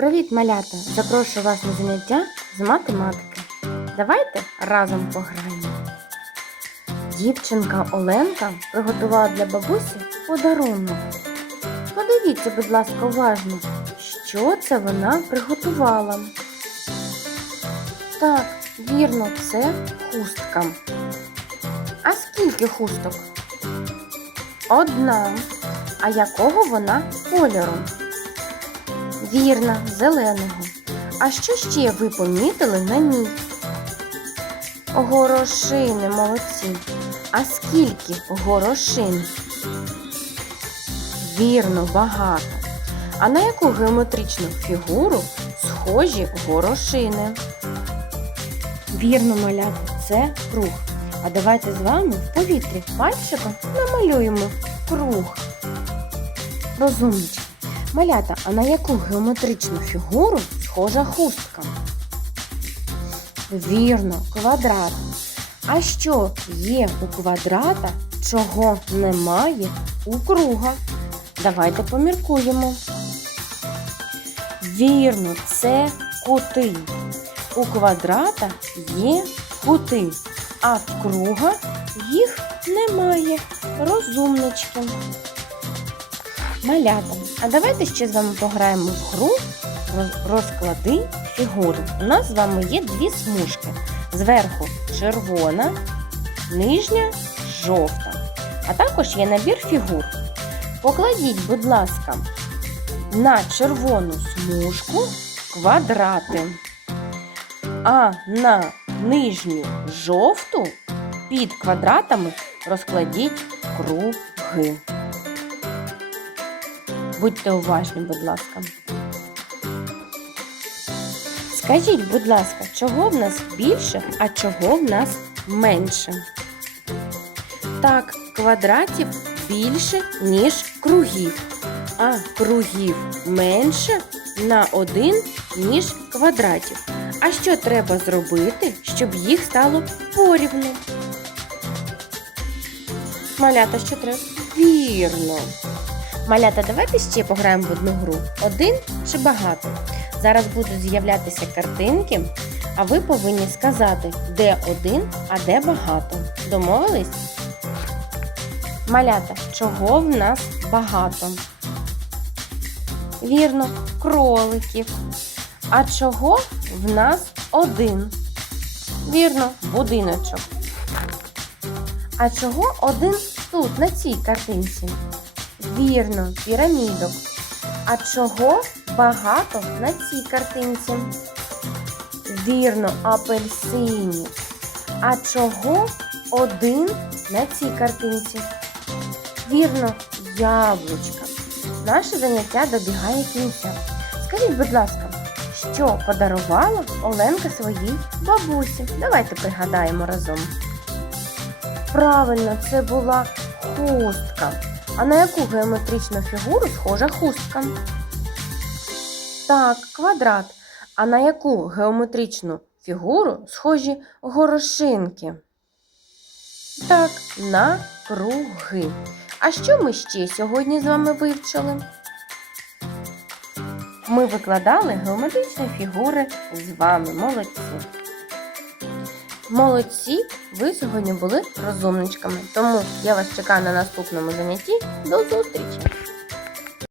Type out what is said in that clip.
Привіт, малята! Запрошую вас на заняття з математики. Давайте разом пограємо. Дівчинка Оленка приготувала для бабусі подарунок. Подивіться, будь ласка, уважно, що це вона приготувала. Так, вірно, це хустка. А скільки хусток? Одна. А якого вона кольору? Вірно, зеленого. А що ще ви помітили на ній? Горошини, молодці. А скільки горошин? Вірно, багато. А на яку геометричну фігуру схожі горошини? Вірно, малята, це круг. А давайте з вами в повітрі пальчиком намалюємо круг. Розумнички. Малята, а на яку геометричну фігуру схожа хустка? Вірно, квадрат. А що є у квадрата, чого немає у круга? Давайте поміркуємо. Вірно, це кути. У квадрата є кути, а в круга їх немає. Розумнички. Малята, а давайте ще з вами пограємо в гру роз- розклади фігури. У нас з вами є дві смужки. Зверху червона, нижня жовта. А також є набір фігур. Покладіть, будь ласка, на червону смужку квадрати, а на нижню жовту під квадратами розкладіть круги. Будьте уважні, будь ласка. Скажіть, будь ласка, чого в нас більше, а чого в нас менше? Так, квадратів більше, ніж кругів, а кругів менше на один, ніж квадратів. А що треба зробити, щоб їх стало порівну? Малята, що треба? Вірно. Малята, давайте ще пограємо в одну гру. Один чи багато. Зараз будуть з'являтися картинки, а ви повинні сказати, де один, а де багато. Домовились? Малята, чого в нас багато? Вірно, кроликів. А чого в нас один? Вірно, будиночок. А чого один тут, на цій картинці? Вірно, пірамідок. А чого багато на цій картинці? Вірно, апельсинів. А чого один на цій картинці? Вірно, яблучка. Наше заняття добігає кінця. Скажіть, будь ласка, що подарувала Оленка своїй бабусі? Давайте пригадаємо разом. Правильно, це була хустка. А на яку геометричну фігуру схожа хустка? Так, квадрат. А на яку геометричну фігуру схожі горошинки? Так, на круги. А що ми ще сьогодні з вами вивчили? Ми викладали геометричні фігури з вами. Молодці. Молодці, ви сьогодні були розумничками. Тому я вас чекаю на наступному занятті. До зустрічі!